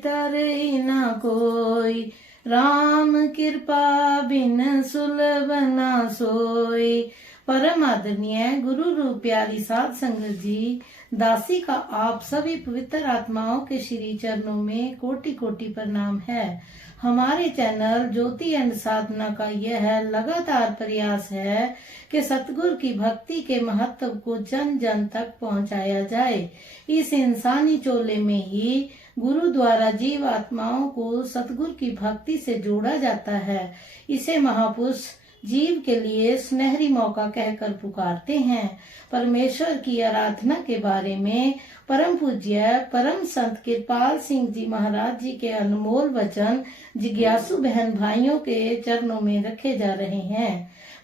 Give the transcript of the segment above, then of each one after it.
तरही न कोई, राम कृपा बिन सुलभ ना सोई। परम आदरणीय गुरु रूप प्यारी साध संगत जी, दासी का आप सभी पवित्र आत्माओं के श्री चरणों में कोटि कोटि प्रणाम है। हमारे चैनल ज्योति एंड साधना का यह लगातार प्रयास है कि सतगुरु की भक्ति के महत्व को जन जन तक पहुंचाया जाए। इस इंसानी चोले में ही गुरु द्वारा जीव आत्माओं को सतगुरु की भक्ति से जोड़ा जाता है। इसे महापुरुष जीव के लिए सुनहरी मौका कहकर पुकारते हैं। परमेश्वर की आराधना के बारे में परम पूज्य परम संत कृपाल सिंह जी महाराज जी के अनमोल वचन जिज्ञासु बहन भाइयों के चरणों में रखे जा रहे हैं।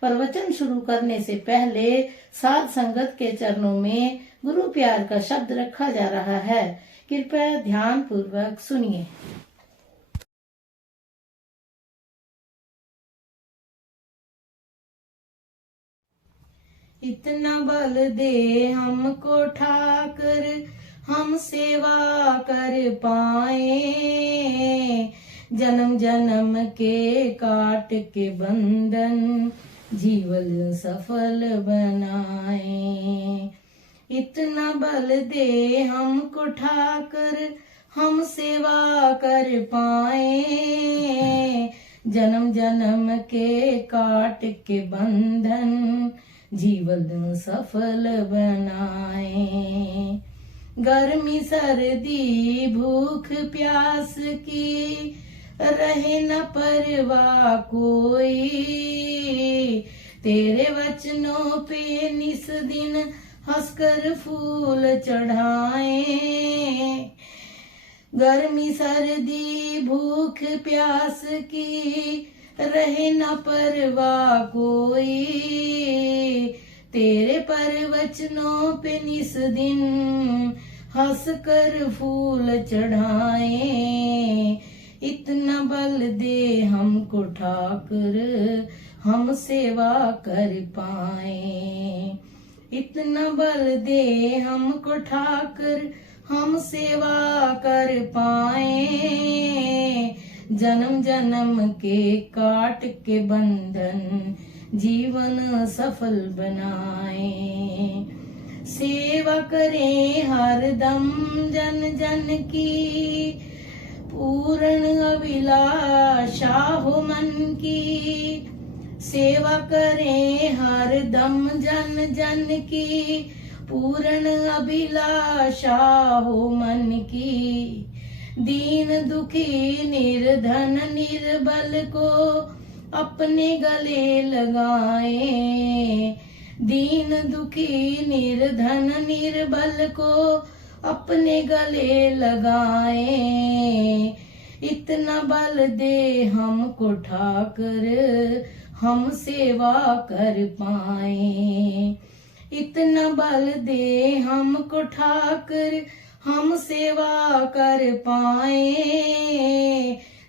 प्रवचन शुरू करने से पहले साध संगत के चरणों में गुरु प्यार का शब्द रखा जा रहा है। कृपया ध्यान पूर्वक सुनिए। इतना बल दे हमको ठाकर, हम सेवा कर पाए, जन्म जन्म के काट के बंधन जीवन सफल बनाए। इतना बल दे हमको ठाकर, हम सेवा कर पाए, जन्म जन्म के काट के बंधन जीवन सफल बनाए। गर्मी सर्दी भूख प्यास की रहे न परवाह कोई, तेरे वचनों पे निस दिन हंसकर फूल चढ़ाए। गर्मी सर्दी भूख प्यास की रहे न परवाह कोई, तेरे प्रवचनों पे निस दिन हंस कर फूल चढ़ाए। इतना बल दे हमको ठाकुर, हम सेवा कर पाए। इतना बल दे हमको ठाकुर, हम सेवा कर पाए, जन्म जन्म के काट के बंधन जीवन सफल बनाए। सेवा करें हर दम जन जन की, पूर्ण अभिलाषा हो मन की। सेवा करें हर दम जन जन की, पूर्ण अभिलाषा हो मन की। दीन दुखी निर्धन निर्बल को अपने गले लगाए, दीन दुखी निर्धन निर्बल को अपने गले लगाए। इतना बल दे हमको ठाकर, हम सेवा कर पाए। इतना बल दे हमको ठाकर, हम सेवा कर पाए,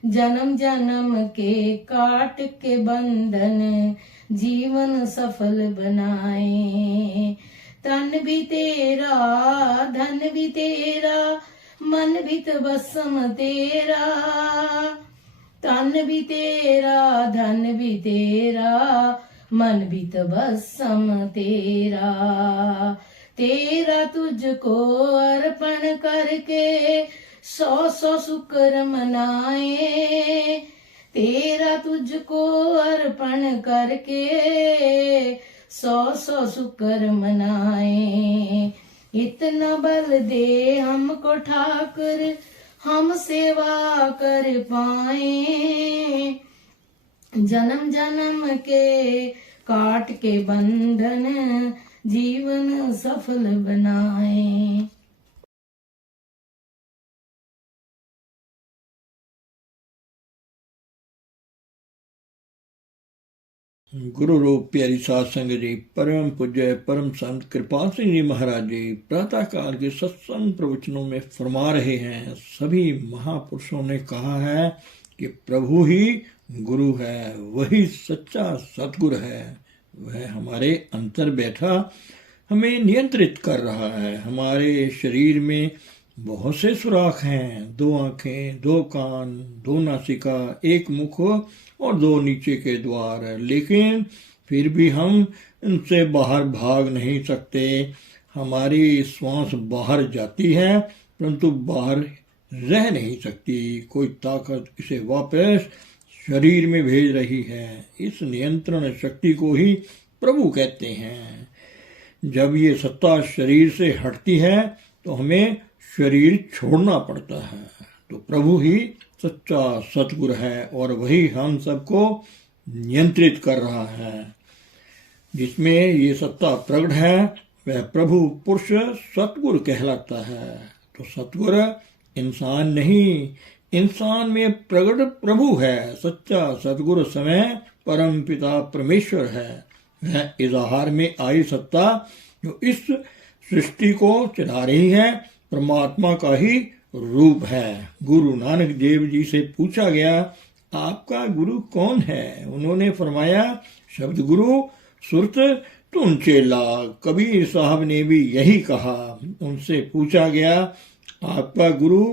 जन्म जन्म के काट के बंधन जीवन सफल बनाए। तन भी तेरा धन भी तेरा, मन भी तो बसम तेरा। तन भी तेरा धन भी तेरा, मन भी तो बसम तेरा। तेरा तुझको अर्पण करके सौ सौ शुक्र मनाए। तेरा तुझको अर्पण करके सौ सौ शुक्र मनाए। इतना बल दे हमको ठाकुर, हम सेवा कर पाए, जन्म जन्म के काट के बंधन जीवन सफल बनाए। गुरु रूप प्यारी साध संगत जी, परम पूज्य परम संत कृपाल सिंह जी महाराज जी प्रातः काल के सत्संग प्रवचनों में फरमा रहे हैं। सभी महापुरुषों ने कहा है कि प्रभु ही गुरु है, वही सच्चा सतगुरु है। वह हमारे अंतर बैठा हमें नियंत्रित कर रहा है। हमारे शरीर में बहुत से सुराख हैं, 2 आंखें, 2 कान, 2 नासिका, 1 मुख और 2 नीचे के द्वार, लेकिन फिर भी हम इनसे बाहर भाग नहीं सकते। हमारी श्वास बाहर जाती है परंतु बाहर रह नहीं सकती। कोई ताकत इसे वापस शरीर में भेज रही है। इस नियंत्रण शक्ति को ही प्रभु कहते हैं। जब ये सत्ता शरीर से हटती है तो हमें शरीर छोड़ना पड़ता है। तो प्रभु ही सच्चा सतगुरु है और वही हम सबको नियंत्रित कर रहा है। जिसमें ये सत्ता प्रकट है वह प्रभु पुरुष सतगुरु कहलाता है। तो सतगुरु इंसान नहीं, इंसान में प्रकट प्रभु है। सच्चा सतगुरु समय परम पिता परमेश्वर है। वह इजहार में आई सत्ता जो इस सृष्टि को चला रही है परमात्मा का ही रूप है। गुरु नानक देव जी से पूछा गया, आपका गुरु कौन है? उन्होंने फरमाया, शब्द गुरु सुरत तुम चेला। कबीर साहब ने भी यही कहा। उनसे पूछा गया, आपका गुरु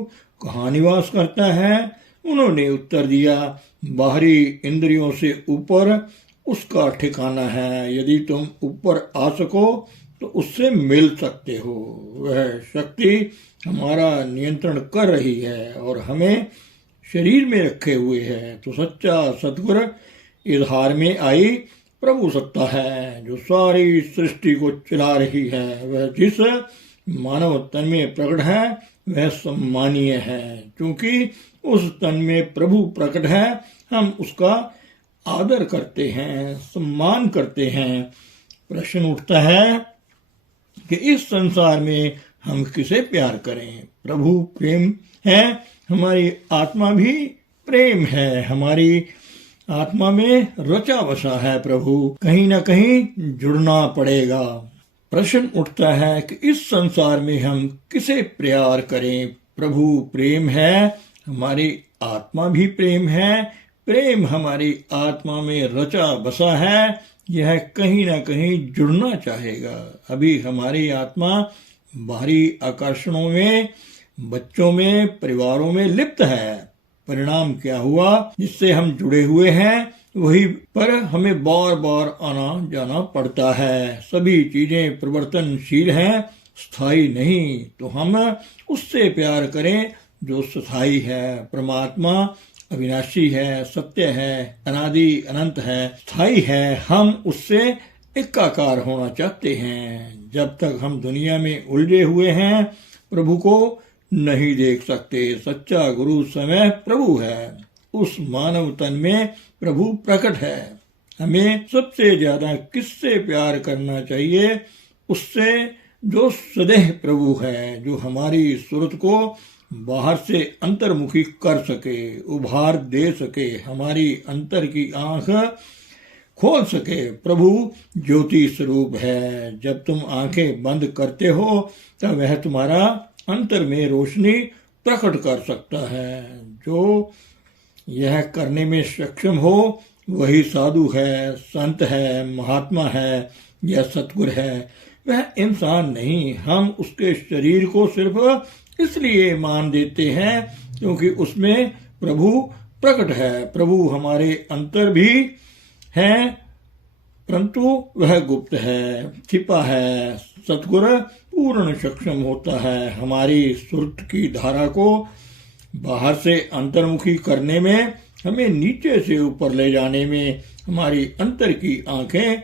कहाँ निवास करता है? उन्होंने उत्तर दिया, बाहरी इंद्रियों से ऊपर उसका ठिकाना है। यदि तुम ऊपर आ सको तो उससे मिल सकते हो। वह शक्ति हमारा नियंत्रण कर रही है और हमें शरीर में रखे हुए है। तो सच्चा सतगुरु इजहार में आई प्रभु सत्ता है जो सारी सृष्टि को चला रही है। वह जिस मानव तन में प्रकट है वह सम्मानीय है। क्योंकि उस तन में प्रभु प्रकट है, हम उसका आदर करते हैं, सम्मान करते हैं। प्रश्न उठता है कि इस संसार में हम किसे प्यार करें? प्रभु प्रेम है, हमारी आत्मा भी प्रेम है। हमारी आत्मा में रचा बसा है प्रभु, कहीं ना कहीं जुड़ना पड़ेगा। प्रश्न उठता है कि इस संसार में हम किसे प्यार करें? प्रभु प्रेम है, हमारी आत्मा भी प्रेम है। प्रेम हमारी आत्मा में रचा बसा है, यह कहीं ना कहीं जुड़ना चाहेगा। अभी हमारी आत्मा बाहरी आकर्षणों में, बच्चों में, परिवारों में लिप्त है। परिणाम क्या हुआ? जिससे हम जुड़े हुए हैं वही पर हमें बार बार आना जाना पड़ता है। सभी चीजें परिवर्तनशील हैं, स्थायी नहीं। तो हम उससे प्यार करें जो स्थायी है। परमात्मा अविनाशी है, सत्य है, अनादि अनंत है, स्थायी है। हम उससे एकाकार होना चाहते हैं। जब तक हम दुनिया में उलझे हुए हैं प्रभु को नहीं देख सकते। सच्चा गुरु समय प्रभु है। उस मानव तन में प्रभु प्रकट है। हमें सबसे ज्यादा किससे प्यार करना चाहिए? उससे जो सदैह प्रभु है, जो हमारी सूरत को बाहर से अंतर्मुखी कर सके, उभार दे सके, हमारी अंतर की आंख खोल सके। प्रभु ज्योति स्वरूप है। जब तुम आंखें बंद करते हो तब वह तुम्हारा अंतर में रोशनी प्रकट कर सकता है। जो यह करने में सक्षम हो वही साधु है, संत है, महात्मा है या सतगुरु है। वह इंसान नहीं। हम उसके शरीर को सिर्फ इसलिए मान देते हैं क्योंकि उसमें प्रभु प्रकट है। प्रभु हमारे अंतर भी है परंतु वह गुप्त है, छिपा है। सतगुरु पूर्ण सक्षम होता है। हमारी सुरत की धारा को बाहर से अंतर्मुखी करने में, हमें नीचे से ऊपर ले जाने में, हमारी अंतर की आंखें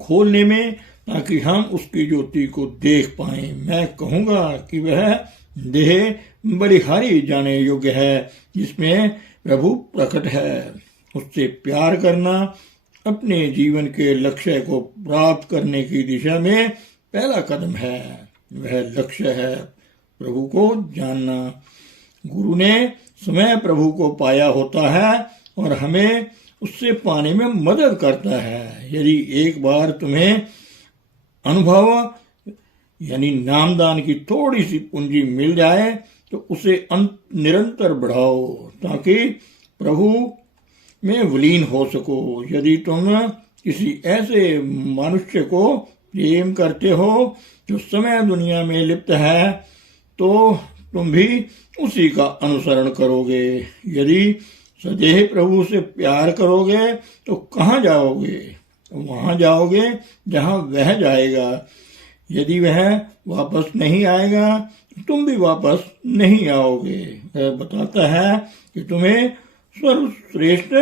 खोलने में, ताकि हम उसकी ज्योति को देख पाएं। मैं कहूंगा कि वह देह बलिहारी जाने योग्य है जिसमें प्रभु प्रकट है। उससे प्यार करना अपने जीवन के लक्ष्य को प्राप्त करने की दिशा में पहला कदम है। वह लक्ष्य है प्रभु को जानना। गुरु ने समय प्रभु को पाया होता है और हमें उससे पाने में मदद करता है। यदि एक बार तुम्हें अनुभव यानी नामदान की थोड़ी सी पूंजी मिल जाए तो उसे निरंतर बढ़ाओ ताकि प्रभु में विलीन हो सको। यदि तुम किसी ऐसे मनुष्य को प्रेम करते हो जो समय दुनिया में लिप्त है तो तुम भी उसी का अनुसरण करोगे। यदि सदैव प्रभु से प्यार करोगे तो कहाँ जाओगे? वहां जाओगे जहां वह जाएगा। यदि वह वापस नहीं आएगा तुम भी वापस नहीं आओगे। वह बताता है कि तुम्हें सर्वश्रेष्ठ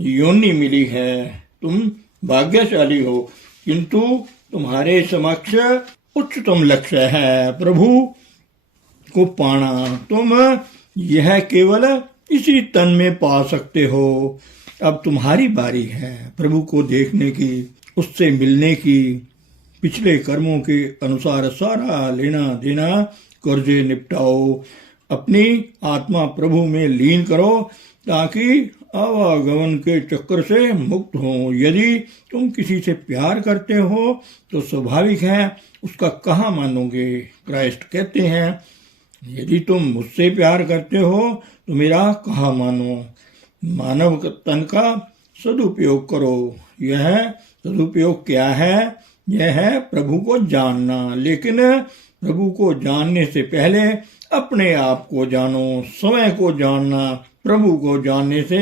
योनि मिली है, तुम भाग्यशाली हो, किंतु तुम्हारे समक्ष उच्चतम लक्ष्य है प्रभु को पाना। तुम यह केवल इसी तन में पा सकते हो। अब तुम्हारी बारी है प्रभु को देखने की, उससे मिलने की। पिछले कर्मों के अनुसार सारा लेना देना कर्जे निपटाओ, अपनी आत्मा प्रभु में लीन करो ताकि आवागमन के चक्कर से मुक्त हो। यदि तुम किसी से प्यार करते हो तो स्वाभाविक है उसका कहाँ मानोगे? क्राइस्ट कहते हैं यदि तुम मुझसे प्यार करते हो तो मेरा कहाँ मानो। मानव तन का सदुपयोग करो। यह सदुपयोग क्या है? यह है प्रभु को जानना। लेकिन प्रभु को जानने से पहले अपने आप को जानो। समय को जानना प्रभु को जानने से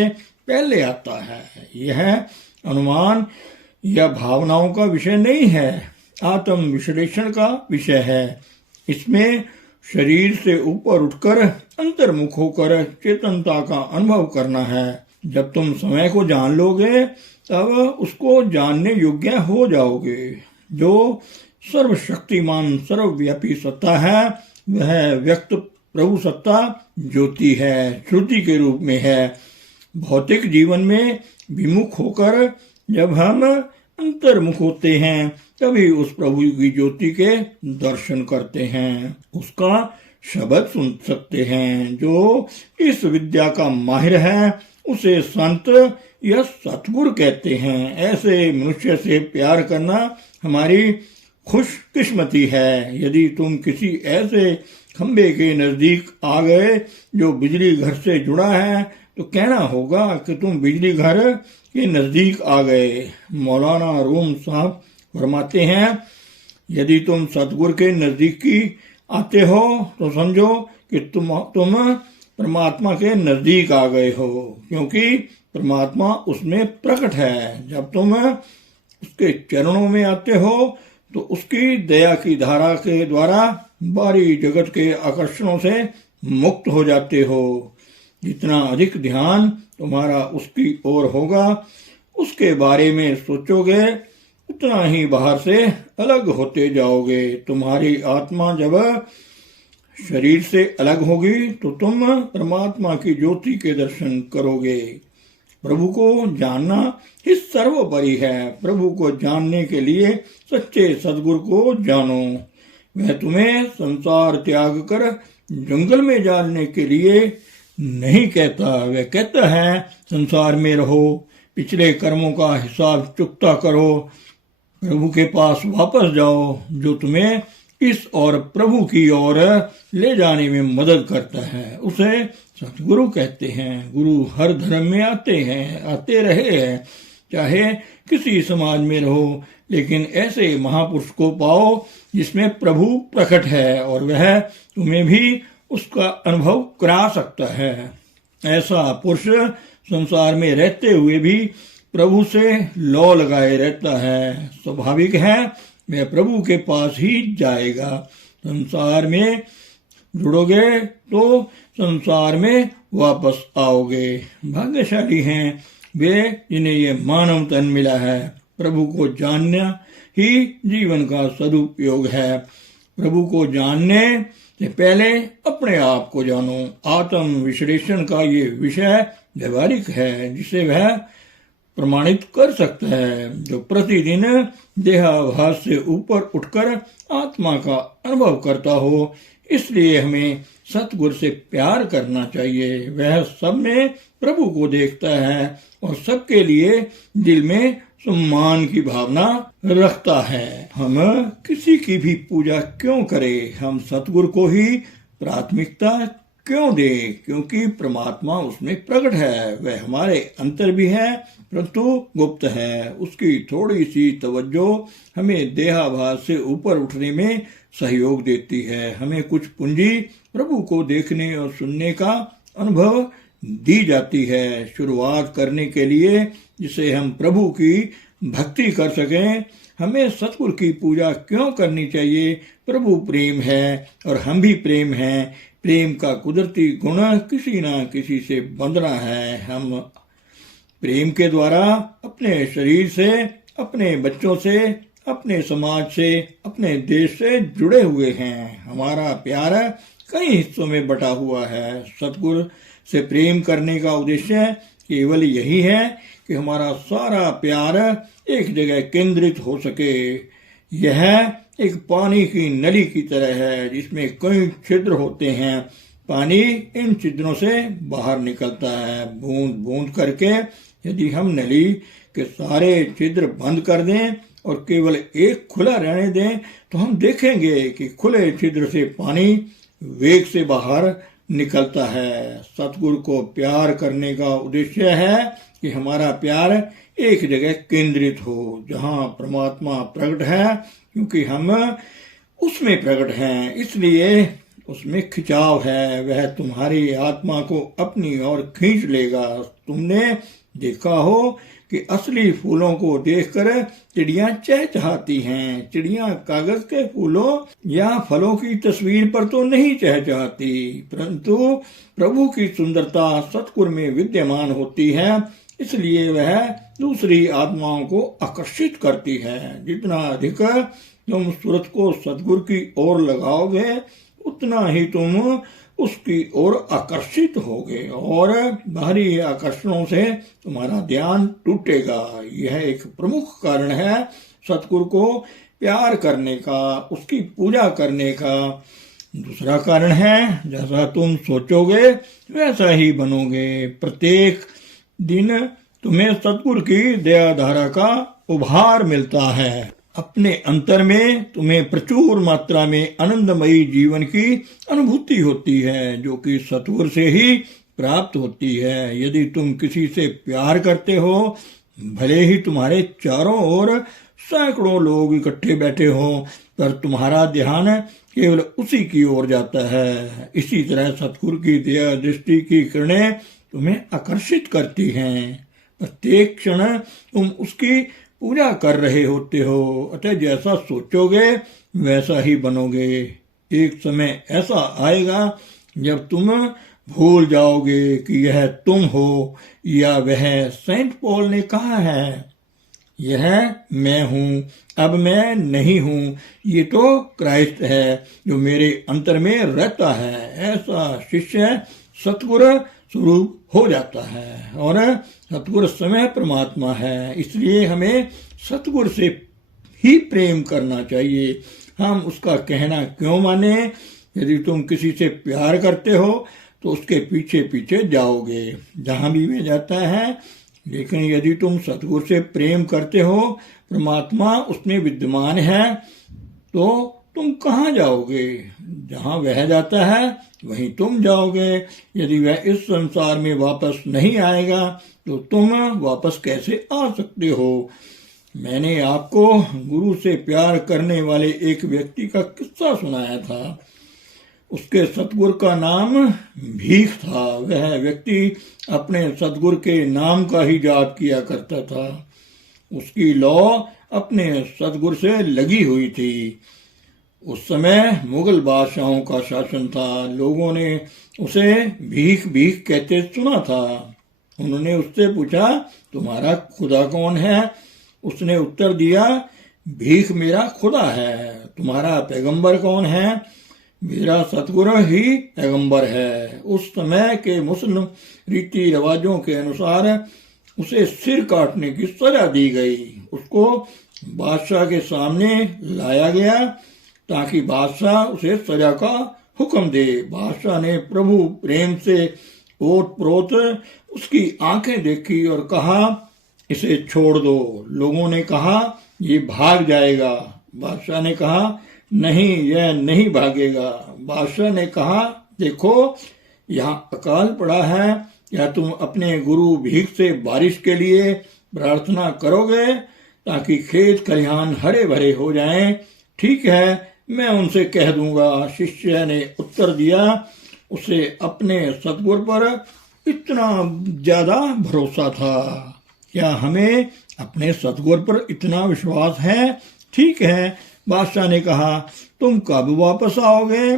पहले आता है। यह अनुमान या भावनाओं का विषय नहीं है, आत्म विश्लेषण का विषय है। इसमें शरीर से ऊपर उठकर अंतर्मुख होकर चेतनता का अनुभव करना है। जब तुम समय को जान लोगे तब उसको जानने योग्य हो जाओगे। जो सर्वशक्तिमान सर्वव्यापी सत्ता है वह व्यक्त प्रभु सत्ता ज्योति है, श्रुति के रूप में है। भौतिक जीवन में विमुख होकर जब हम अंतर्मुख होते हैं तभी उस प्रभु की ज्योति के दर्शन करते हैं, उसका शब्द सुन सकते हैं। जो इस विद्या का माहिर है उसे संत या सतगुरु कहते हैं। ऐसे मनुष्य से प्यार करना हमारी खुशकिस्मती है। यदि तुम किसी ऐसे खंबे के नजदीक आ गए जो बिजली घर से जुड़ा है तो कहना होगा कि तुम बिजली घर के नजदीक आ गए। मौलाना रूम साहब फरमाते हैं यदि तुम सतगुरु के नजदीकी आते हो तो समझो कि तुम परमात्मा के नजदीक आ गए हो, क्योंकि परमात्मा उसमें प्रकट है। जब तुम उसके चरणों में आते हो तो उसकी दया की धारा के द्वारा बाहरी जगत के आकर्षणों से मुक्त हो जाते हो। जितना अधिक ध्यान तुम्हारा उसकी ओर होगा, उसके बारे में सोचोगे, उतना ही बाहर से अलग होते जाओगे। तुम्हारी आत्मा जब शरीर से अलग होगी तो तुम परमात्मा की ज्योति के दर्शन करोगे। प्रभु को जानना ही सर्वोपरि है। प्रभु को जानने के लिए सच्चे सद्गुरु को जानो। वह तुम्हें संसार त्याग कर जंगल में जाने के लिए नहीं कहता। वह कहता है संसार में रहो, पिछले कर्मों का हिसाब चुकता करो, प्रभु के पास वापस जाओ जो तुम्हें इस और प्रभु की ओर ले जाने में मदद करता है। उसे सतगुरु कहते हैं। गुरु हर धर्म में आते रहे हैं, चाहे किसी समाज में रहो, लेकिन ऐसे महापुरुष को पाओ जिसमें प्रभु प्रकट है और वह तुम्हें भी उसका अनुभव करा सकता है। ऐसा पुरुष संसार में रहते हुए भी प्रभु से लौ लगाए रहता है। स्वाभाविक है वह प्रभु के पास ही जाएगा। संसार में जुड़ोगे तो संसार में वापस आओगे। भाग्यशाली हैं वे जिन्हें ये मानव तन मिला है। प्रभु को जानना ही जीवन का सदुपयोग है। प्रभु को जानने से पहले अपने आप को जानो। आत्म विश्लेषण का ये विषय व्यवहारिक है जिसे वह प्रमाणित कर सकता है, जो प्रतिदिन देहाभास से ऊपर उठकर आत्मा का अनुभव करता हो। इसलिए हमें सतगुरु से प्यार करना चाहिए। वह सब में प्रभु को देखता है और सबके लिए दिल में सम्मान की भावना रखता है। हम किसी की भी पूजा क्यों करें, हम सतगुरु को ही प्राथमिकता क्यों दे? क्योंकि परमात्मा उसमें प्रकट है, वह हमारे अंतर भी है परंतु गुप्त है। उसकी थोड़ी सी तवज्जो हमें देहाभास से ऊपर उठने में सहयोग देती है। हमें कुछ पूंजी प्रभु को देखने और सुनने का अनुभव दी जाती है, शुरुआत करने के लिए, जिसे हम प्रभु की भक्ति कर सकें। हमें सतगुरु की पूजा क्यों करनी चाहिए? प्रभु प्रेम है और हम भी प्रेम हैं। प्रेम का कुदरती गुण किसी ना किसी से बंधना है। हम प्रेम के द्वारा अपने शरीर से, अपने बच्चों से, अपने समाज से, अपने देश से जुड़े हुए हैं। हमारा प्यार कई हिस्सों में बटा हुआ है। सतगुरु से प्रेम करने का उद्देश्य केवल यही है कि हमारा सारा प्यार एक जगह केंद्रित हो सके। यह एक पानी की नली की तरह है जिसमें कई छिद्र होते हैं। पानी इन छिद्रों से बाहर निकलता है बूंद बूंद करके। यदि हम नली के सारे छिद्र बंद कर दें और केवल एक खुला रहने दें तो हम देखेंगे कि खुले छिद्र से पानी वेग से बाहर निकलता है। सतगुरु को प्यार करने का उद्देश्य है कि हमारा प्यार एक जगह केंद्रित हो जहां परमात्मा प्रकट है, क्योंकि हम उसमें प्रकट हैं इसलिए उसमें खिंचाव है। वह तुम्हारी आत्मा को अपनी ओर खींच लेगा। तुमने देखा हो कि असली फूलों को देखकर चिड़ियां चहचहाती हैं। चिड़ियां कागज के फूलों या फलों की तस्वीर पर तो नहीं चहचहाती, परंतु प्रभु की सुंदरता सतगुरु में विद्यमान होती है, इसलिए वह दूसरी आत्माओं को आकर्षित करती है। जितना अधिक तुम सूरत को सतगुरु की ओर लगाओगे उतना ही तुम उसकी ओर आकर्षित होगे और बाहरी आकर्षणों से तुम्हारा ध्यान टूटेगा। यह एक प्रमुख कारण है सतगुरु को प्यार करने का, उसकी पूजा करने का। दूसरा कारण है जैसा तुम सोचोगे वैसा ही बनोगे। प्रत्येक दिन तुम्हें सतगुरु की दया धारा का उभार मिलता है। अपने अंतर में तुम्हें प्रचुर मात्रा में आनंदमयी जीवन की अनुभूति होती है जो कि सतगुरु से ही प्राप्त होती है। यदि तुम किसी से प्यार करते हो, भले ही तुम्हारे चारों ओर सैकड़ों लोग इकट्ठे बैठे हो, पर तुम्हारा ध्यान केवल उसी की ओर जाता है। इसी तरह सतगुरु की दया दृष्टि की किरणें तुम्हें आकर्षित करती हैं। प्रत्येक क्षण तुम उसकी पूजा कर रहे होते हो, अतः जैसा सोचोगे वैसा ही बनोगे। एक समय ऐसा आएगा जब तुम भूल जाओगे कि यह तुम हो या वह। सेंट पॉल ने कहा है, यह मैं हूं, अब मैं नहीं हूं, ये तो क्राइस्ट है जो मेरे अंतर में रहता है। ऐसा शिष्य सतगुरु स्वरूप हो जाता है और सतगुरु समय परमात्मा है। इसलिए हमें सतगुरु से ही प्रेम करना चाहिए। हम उसका कहना क्यों माने? यदि तुम किसी से प्यार करते हो तो उसके पीछे पीछे जाओगे जहां भी वह जाता है। लेकिन यदि तुम सतगुरु से प्रेम करते हो, परमात्मा उसमें विद्यमान है, तो तुम कहाँ जाओगे? जहां वह जाता है वहीं तुम जाओगे। यदि वह इस संसार में वापस नहीं आएगा तो तुम वापस कैसे आ सकते हो? मैंने आपको गुरु से प्यार करने वाले एक व्यक्ति का किस्सा सुनाया था। उसके सतगुरु का नाम भीख था। वह व्यक्ति अपने सतगुरु के नाम का ही जाप किया करता था। उसकी लौ अपने सतगुरु से लगी हुई थी। उस समय मुगल बादशाहों का शासन था। लोगों ने उसे भीख भीख कहते सुना था। उन्होंने उससे पूछा, तुम्हारा खुदा कौन है? उसने उत्तर दिया, भीख मेरा खुदा है। तुम्हारा पैगंबर कौन है? मेरा सतगुरु ही पैगंबर है। उस समय के मुस्लिम रीति रिवाजों के अनुसार उसे सिर काटने की सजा दी गई। उसको बादशाह के सामने लाया गया ताकि बादशाह उसे सजा का हुक्म दे। बादशाह ने प्रभु प्रेम से ओत प्रोत उसकी आंखें देखी और कहा, इसे छोड़ दो। लोगों ने कहा, ये भाग जाएगा। बादशाह ने कहा, नहीं, यह नहीं भागेगा। बादशाह ने कहा, देखो यहाँ अकाल पड़ा है, या तुम अपने गुरु भीख से बारिश के लिए प्रार्थना करोगे ताकि खेत खलिहान हरे भरे हो जाएं? ठीक है, मैं उनसे कह दूंगा। शिष्य ने उत्तर दिया। उसे अपने सतगुरु पर इतना ज्यादा भरोसा था। क्या हमें अपने सतगुरु पर इतना विश्वास है? ठीक है, बादशाह ने कहा, तुम कब वापस आओगे?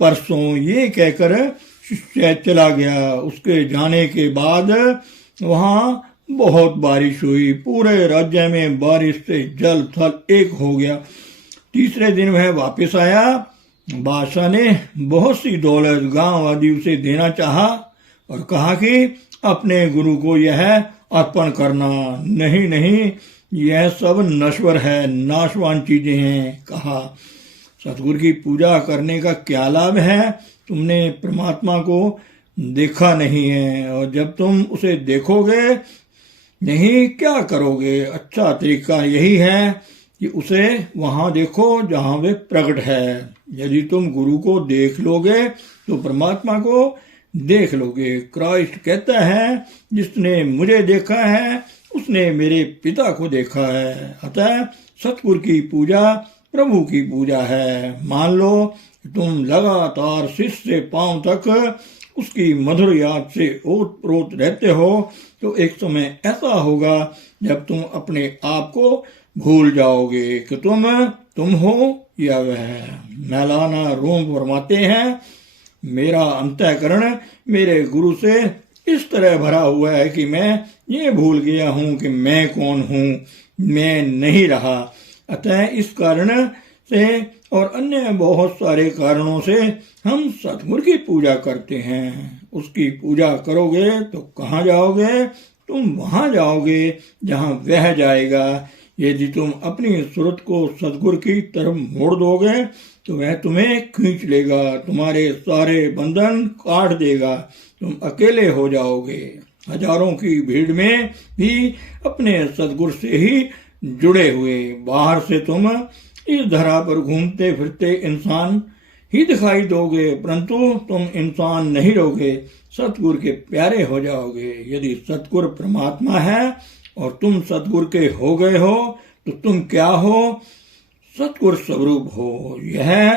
परसों, ये कहकर शिष्य चला गया। उसके जाने के बाद वहां बहुत बारिश हुई। पूरे राज्य में बारिश से जल थल एक हो गया। तीसरे दिन वह वापस आया। बादशाह ने बहुत सी दौलत गांव आदि उसे देना चाहा और कहा कि अपने गुरु को यह अर्पण करना। नहीं नहीं, यह सब नश्वर है, नाशवान चीजें हैं। कहा, सतगुरु की पूजा करने का क्या लाभ है? तुमने परमात्मा को देखा नहीं है, और जब तुम उसे देखोगे नहीं, क्या करोगे? अच्छा तरीका यही है कि उसे वहां देखो जहां वे प्रकट है। यदि तुम गुरु को देख लोगे तो परमात्मा को देख लोगे। क्राइस्ट कहता है, जिसने मुझे देखा है उसने मेरे पिता को देखा है। अतः सतगुरु की पूजा प्रभु की पूजा है। मान लो तुम लगातार सिर से पांव तक उसकी मधुर याद से ओत-प्रोत रहते हो, तो एक समय ऐसा होगा जब तुम अपने आप को भूल जाओगे कि तुम हो या वह। मौलाना रूम फरमाते हैं, मेरा अंतःकरण मेरे गुरु से इस तरह भरा हुआ है कि मैं ये भूल गया हूं कि मैं कौन हूं, मैं नहीं रहा। अतः इस कारण से और अन्य बहुत सारे कारणों से हम सतगुरु की पूजा करते हैं। उसकी पूजा करोगे तो कहाँ जाओगे? तुम वहां जाओगे जहां वह जाएगा। यदि तुम अपनी सूरत को सतगुरु की तरफ मोड़ दोगे तो वह तुम्हें खींच लेगा, तुम्हारे सारे बंधन काट देगा, तुम अकेले हो जाओगे। हजारों की भीड़ में भी अपने सतगुरु से ही जुड़े हुए। बाहर से तुम इस धरा पर घूमते फिरते इंसान ही दिखाई दोगे, परंतु तुम इंसान नहीं रहोगे, सतगुरु के प्यारे हो जाओगे। यदि सतगुरु परमात्मा है और तुम सतगुरु के हो गए हो तो तुम क्या हो? सतगुरु स्वरूप हो। यह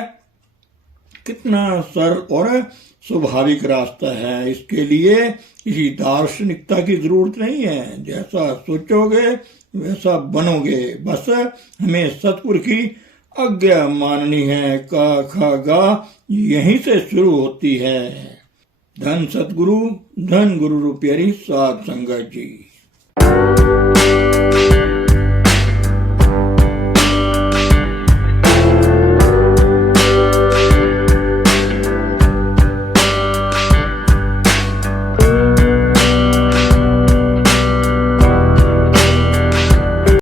कितना सरल और स्वाभाविक रास्ता है। इसके लिए किसी दार्शनिकता की जरूरत नहीं है। जैसा सोचोगे वैसा बनोगे। बस हमें सतगुरु की आज्ञा माननी है। का खा गा यहीं से शुरू होती है। धन सतगुरु, धन गुरु रूपियारी साध संगत जी।